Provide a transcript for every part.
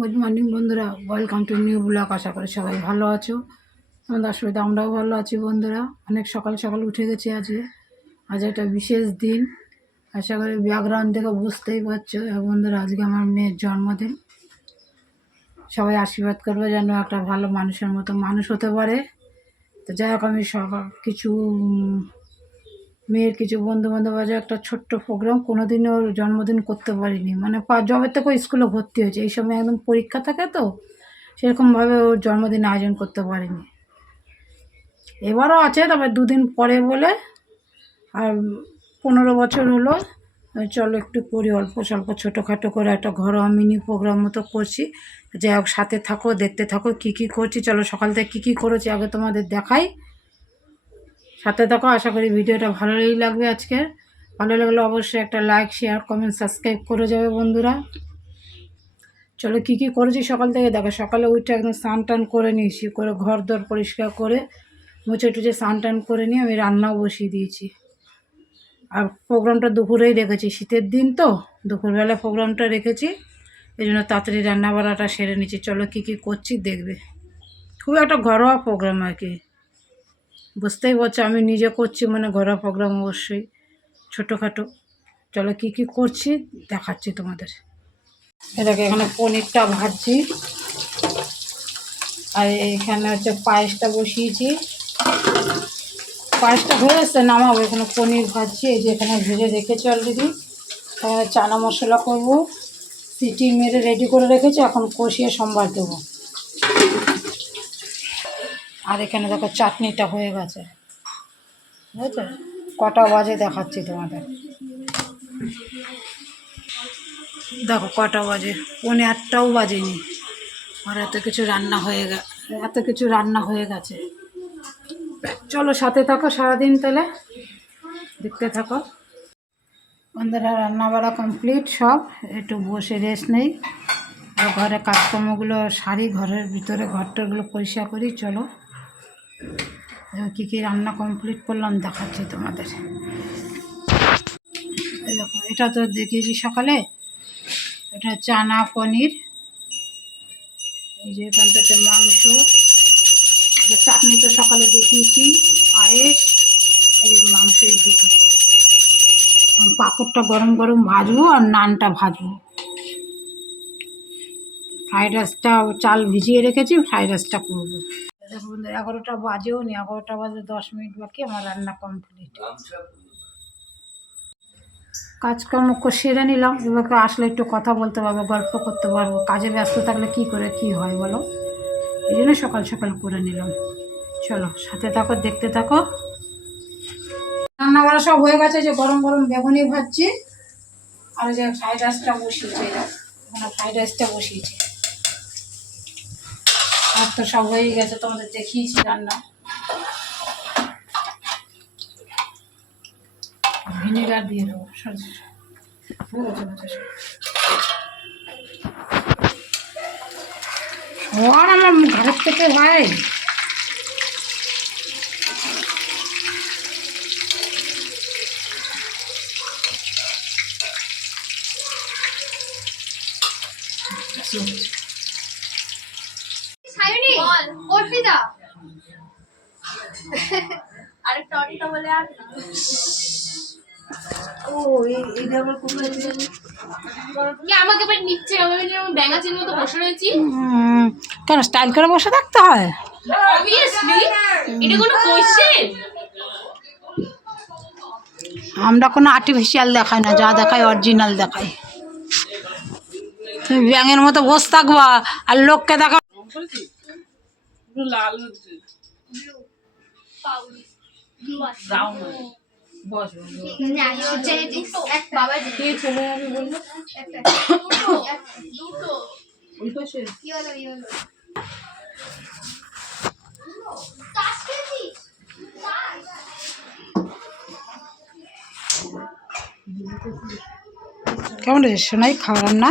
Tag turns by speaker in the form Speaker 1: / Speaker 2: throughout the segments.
Speaker 1: Good morning বন্ধুরা। Welcome to new blog আশা করি সবাই ভালো আছো। আমাদের অসুবিধা আমরাও ভালো আছি, বন্ধুরা। অনেক সকাল সকাল উঠে গেছি আজকে। আজ একটা বিশেষ দিন। আশা করি ব্যাকগ্রাউন্ড দেখে বুঝতেই পারছ। এ বন্ধুরা, আজকে আমার মেয়ের জন্মদিন। সবাই আশীর্বাদ করবে যেন একটা ভালো মানুষের মতো মানুষ হতে পারে। তো যাই হোক, আমি সকাল কিছু মেয়ের কিছু বন্ধু বান্ধব আছে, একটা ছোট্ট প্রোগ্রাম কোনোদিনও জন্মদিন করতে পারিনি। মানে জবের থেকে স্কুলে ভর্তি হয়েছে, এই সময় একদম পরীক্ষা থাকে তো, সেরকমভাবে ওর জন্মদিন আয়োজন করতে পারিনি। এবারও আছে, তবে দুদিন পরে বলে, আর পনেরো বছর হলো, চলো একটু করি অল্প স্বল্প, ছোটোখাটো করে একটা ঘরোয়া মিনি প্রোগ্রাম মতো করছি। যাই হোক, সাথে থাকো, দেখতে থাকো, কী কী করছি, চলো সকাল থেকে কী কী করেছি, আগে তোমাদের দেখাই। সাথে থাকো, আশা করি ভিডিওটা ভালোই লাগবে আজকে ভালো লাগলে অবশ্যই একটা লাইক শেয়ার কমেন্ট সাবস্ক্রাইব করে যাবে বন্ধুরা। চলো, কী কী করেছি সকাল থেকে? দেখো, সকালে উঠে একদম স্নান টান করে নিয়েছি, করে ঘর দর পরিষ্কার করে মুছে টুচে স্নান টান করে নিয়ে আমি রান্নাও বসিয়ে দিয়েছি। আর প্রোগ্রামটা দুপুরেই রেখেছি, শীতের দিন তো, দুপুরবেলা প্রোগ্রামটা রেখেছি। এই জন্য তাড়াতাড়ি রান্না বাড়াটা সেরে নিচ্ছি। চলো, কী কী করছি দেখবে। খুব একটা ঘরোয়া প্রোগ্রাম আর কি। বুঝতেই পারছ, আমি নিজে করছি মানে ঘরোয়া প্রোগ্রাম অবশ্যই, ছোটোখাটো। চলো কী কী করছি, দেখাচ্ছি তোমাদের। এটাকে এখানে পনিরটা ভাজছি। আর এখানে হচ্ছে পায়েসটা বসিয়েছি। পায়েসটা হয়ে এসছে নামাবো। এখানে পনির ভাজছি, এই যে এখানে ভেজে রেখেছি অলরেডি চানা মশলা করব। সিটি মেরে রেডি করে রেখেছি, এখন কষিয়ে সম্বার দেবো। আর এখানে দেখো চাটনিটা হয়ে গেছে। বুঝেছ? কটা বাজে দেখাচ্ছি তোমাদের। দেখো কটা বাজে। পৌনে আটটাও বাজেনি। আর এত কিছু রান্না হয়ে গে এত কিছু রান্না হয়ে গেছে। চলো সাথে থাকো সারাদিন তাহলে। দেখতে থাকো। বন্ধুরা রান্না বাড়া কমপ্লিট সব। একটু বসে রেস্ট নেই। ঘরে কাজকর্মগুলো সারি, ঘরের ভিতরে ঘরটাগুলো পরিষ্কার করি, চলো। কী কী রান্না কমপ্লিট করলাম, দেখাচ্ছি তোমাদের। এটা তো দেখিয়েছি সকালে। এটা চানা পনির। এই যে এখানটা হচ্ছে মাংস। চাটনি তো সকালে দেখিয়েছি, পায়েস। এই যে মাংস এই আর পাঁপড়টা গরম গরম ভাজবো আর নানটা ভাজবো। ফ্রাইড রাইসটা চাল ভিজিয়ে রেখেছি, ফ্রাইড রাইসটা করব। এগারোটা বাজেও নি এগারোটা বাজে দশ মিনিট বাকি, আমার রান্না কমপ্লিট কাজকর্ম করে সেরে নিলাম এবারকে আসলে একটু কথা বলতে পারব, গল্প করতে পারব, কাজে ব্যস্ত থাকলে কি করে কি হয় বলো? এই জন্য সকাল সকাল করে নিলাম। চলো, সাথে থাকো, দেখতে থাকো। রান্না বাড়া সব হয়ে গেছে যে গরম গরম বেগুনি ভাজছি, আর যে ফ্রাইড রাইসটা বসিয়েছে ফ্রাইড রাইসটা বসিয়েছি। আর তো সব হয়ে গেছে, তোমাদের দেখিয়েছি রান্না। ভিনেগার দিয়ে দেবো সরষে গেছে গেছে সব। আর আমার ঘরের থেকে ভাই
Speaker 2: সায়নী অর্পিতা। আরেকটা অর্পিতা বলে আর? না। কি আমাকে এবার নিচ্ছে আমি ব্যাঙাচির মতো বসে রয়েছি।
Speaker 1: কেন স্টাইল করে বসে থাকতে হয়?
Speaker 2: অবভিয়াসলি এটা কোনো কোশ্চেন
Speaker 1: আমরা কোনো আর্টিফিশিয়াল দেখাই না যা দেখাই অরিজিনাল দেখাই। তুমি ব্যাঙের মতো বসে থাকবা আর লোককে দেখা কেমন রে শোনাই খাওয়ার রান্না?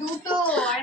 Speaker 2: দুটো আর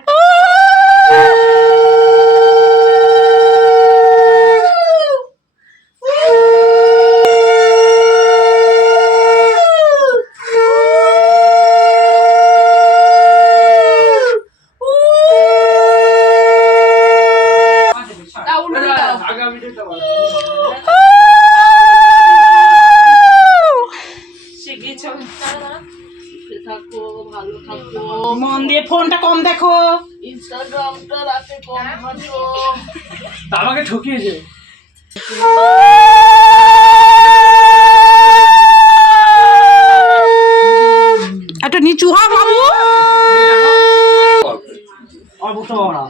Speaker 1: মন দিয়ে ফোনটা কম দেখো
Speaker 3: আমাকে ঠকিয়েছে
Speaker 1: একটু নিচু হ বাবু
Speaker 3: আর বুঝতে পারব না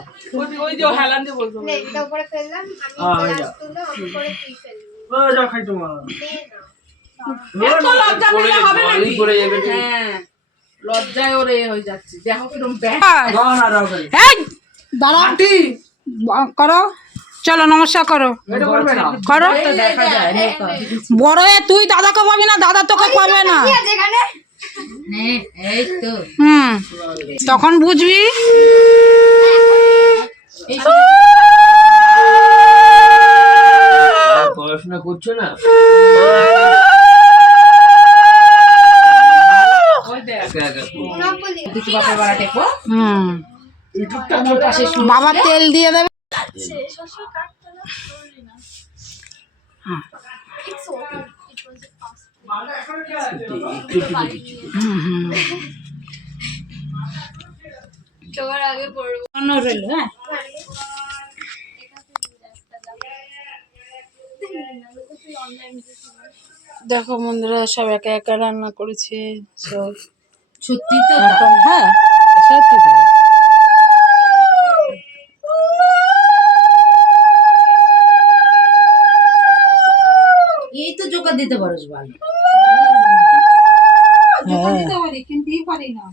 Speaker 4: নে, এটা উপরে ফেললাম
Speaker 3: হ্যাঁ,
Speaker 4: আমি
Speaker 3: এইটা।
Speaker 4: গ্লাস তুললাম আমি করে তুই ফেলবি
Speaker 3: ও যা। খাই তোমার
Speaker 4: নে। না
Speaker 5: হ্যাঁ লজ্জায় ওরে হয়ে যাচ্ছে। দেখো কিরম ব্যাগ
Speaker 3: দাও না দাও খাই
Speaker 1: এই দাঁড়া করো। চলো নমস্কার করো। করো। বড় হয়ে তুই দাদাকে পাবি না? দাদা তোকে পাবে না।
Speaker 4: যেখানে।
Speaker 5: এই তো।
Speaker 1: হুম। তখন বুঝবি।
Speaker 3: পড়াশোনা করছ না?
Speaker 1: বাবা তেল দিয়ে দেবে। হুম হুম।
Speaker 4: সবার আগে পড়ব।
Speaker 1: অন্য রইল হ্যাঁ? দেখো বন্ধুরা সব একা একা রান্না করেছে সব।
Speaker 5: সত্যি তো?
Speaker 1: হ্যাঁ? সত্যি তো?
Speaker 5: এই তো জোগাড় দিতে পারোস ভালো
Speaker 1: হ্যাঁ কিন্তু পারি না।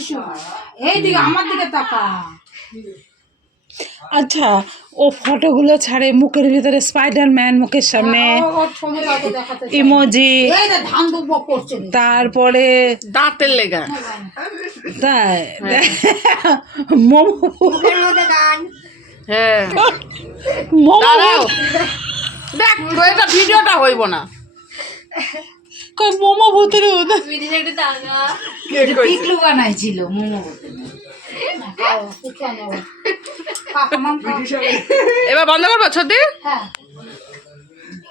Speaker 5: শঙ্কর
Speaker 1: এইদিকে আমার দিকে তাকা। আচ্ছা ও ফটোগুলো ছাড়ে মুখের ভিতরে স্পাইডারম্যান মুখের সামনে ইমোজি তারপরে
Speaker 5: দাঁতের লেগা।
Speaker 1: তাই মোমো।
Speaker 5: হ্যাঁ।
Speaker 1: মোমো।
Speaker 5: তো এটা ভিডিওটা হইব না।
Speaker 1: কই মোমো ভূতের
Speaker 5: টিকলু বানাইছিল মোমো এবার বন্ধ করব ছদি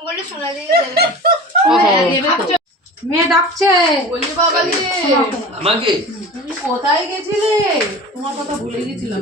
Speaker 4: বলে শোনা দিয়ে দেবে
Speaker 1: মেয়ে ডাকছে।
Speaker 3: আমাকে
Speaker 5: কোথায় গেছিলে? তোমার কথা ভুলে গেছিলাম।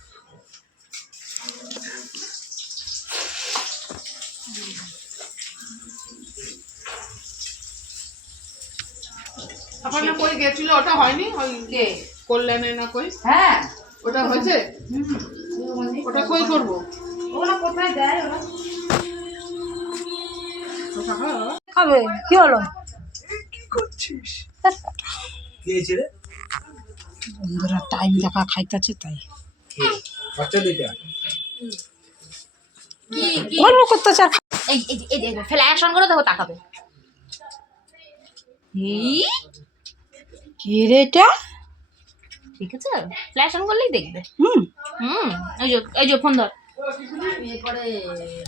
Speaker 6: গেছিল ওটা হয়নি? ওই
Speaker 5: কে?
Speaker 6: কল্যাণে না কই?
Speaker 5: হ্যাঁ।
Speaker 6: ওটা হয়েছে? ওটা কই করব?
Speaker 5: ওরা কোথায় দেয় ওরা?
Speaker 1: খাবে। কি হলো?
Speaker 3: কি রে?
Speaker 1: বন্ধুরা টাইম দেখা খাইতেছে তাই।
Speaker 3: বাচ্চা দুইটা?
Speaker 1: গল্প করতেছে
Speaker 2: এই এই- এই দেখো ফ্ল্যাশ অন করে দেখো তাকাবে এই?
Speaker 1: কি রে এটা?
Speaker 2: ঠিক আছে? ফ্ল্যাশ অন করলেই দেখবে।
Speaker 1: হুম।
Speaker 2: হুম এই যে এই যে ফোন ধর।
Speaker 5: এরপরে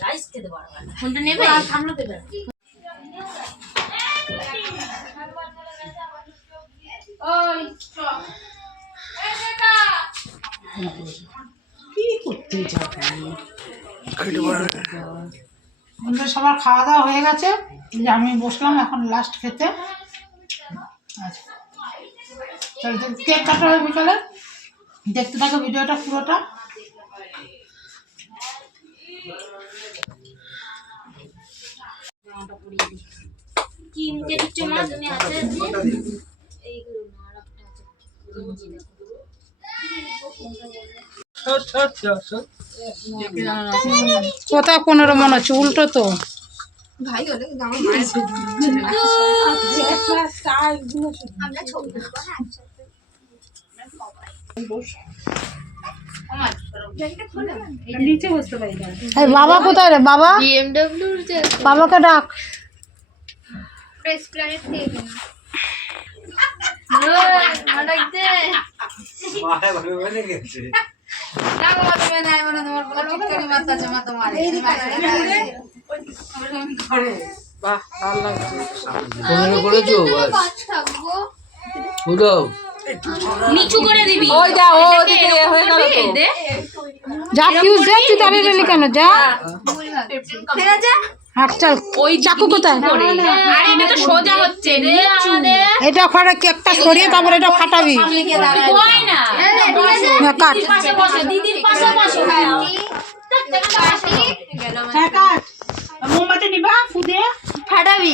Speaker 5: রাইস খেতে পারবে না।
Speaker 2: ফোনটা নেবে?
Speaker 5: সামনে দেবে কি করতে যাবে?
Speaker 1: সবার খাওয়া দাওয়া হয়ে গেছে। যে আমি বসলাম এখন লাস্ট খেতে। আচ্ছা। কেক কাটা হবে বিকালে দেখতে থাকো ভিডিওটা পুরোটা।
Speaker 2: কি
Speaker 1: পনেরো মনে হচ্ছে, উল্টো তো।
Speaker 4: ভাই আমার হ্যাঁ
Speaker 1: বাবা কোথায় রে বাবা বাবাকে ডাক
Speaker 6: বাহ ভালো লাগছে
Speaker 3: করেছ
Speaker 2: নিচু করে দিবি।
Speaker 6: ওই যা ও ওদিকে এ হয়ে গেল তো।
Speaker 1: যা ফিউজ দে তুই দাঁড়িয়ে রইলি কেন যা।
Speaker 4: আছে?
Speaker 1: হাট চল। ওই চাকু কোথায়?
Speaker 2: আরে এটা তো সোজা হচ্ছে। রে
Speaker 1: এটা কেকটা সরিয়ে তারপরে এটা ফাটাবি।
Speaker 2: হয় না
Speaker 1: না, কাট।
Speaker 2: পাশে বসে দিদির পাশে বসে।
Speaker 1: মোমবাতি নিবা ফুদে
Speaker 4: ফাটাবি।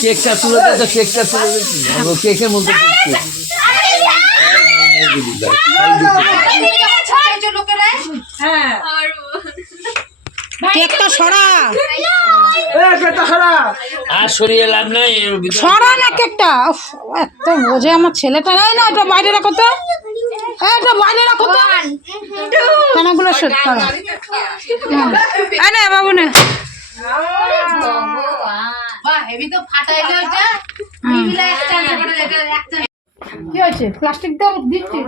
Speaker 3: কেকটা তুলে দে তো কেকটা তুলে কেকের মধ্যে
Speaker 1: হ্যাঁ কেকটা সরা
Speaker 3: আর সরিয়ে লাভ নাই
Speaker 1: সরা না কেকটা। এত বোঝে আমার ছেলেটা নাই না এটা বাইরে রাখো তো। এটা বাইরে রাখো তো। কেনগুলো শোধ করো। বাবু নে।
Speaker 5: বাহ হেভি তো ফাটাইলো এটা মিলা একটা
Speaker 1: কি হয়েছে? প্লাস্টিক দাও দিচ্ছি।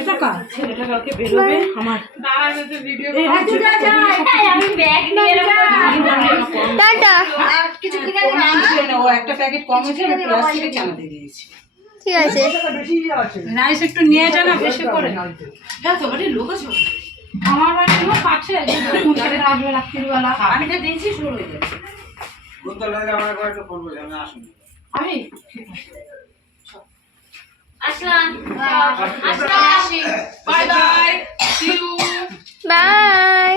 Speaker 1: এটা কার?
Speaker 6: ও একটা প্যাকেট কম হয়েছে প্লাস্টিকে চানা দিয়ে দিয়েছি?
Speaker 4: ঠিক আছে।
Speaker 1: রাইস একটু নিয়ে যা না বেশি করে।
Speaker 6: হ্যাঁ তোমার লোক আছে।
Speaker 1: আমার বাড়ির লোক আছে রাখবে রাত্রিবেলা।
Speaker 6: আমি যা দিয়েছি শুরু হয়ে যাবে
Speaker 1: আমি?
Speaker 6: Bye bye. See you
Speaker 4: bye.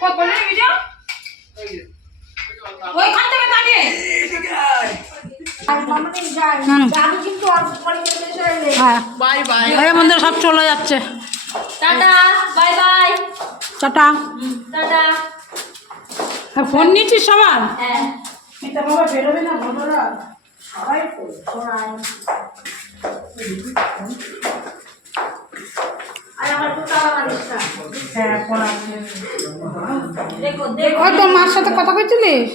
Speaker 1: কোলে ভিডিও ওইখান থেকে দাঁড়িয়ে হ্যাঁ।
Speaker 6: Bye bye.
Speaker 1: মন্দির সব চলে যাচ্ছে।
Speaker 2: টাটা বাই বাই।
Speaker 1: টাটা।
Speaker 2: টাটা।
Speaker 1: হ্যাঁ, ফোন নিচ্ছিস সবার?
Speaker 2: হ্যাঁ।
Speaker 1: তোর মার সাথে কথা কইছিলিস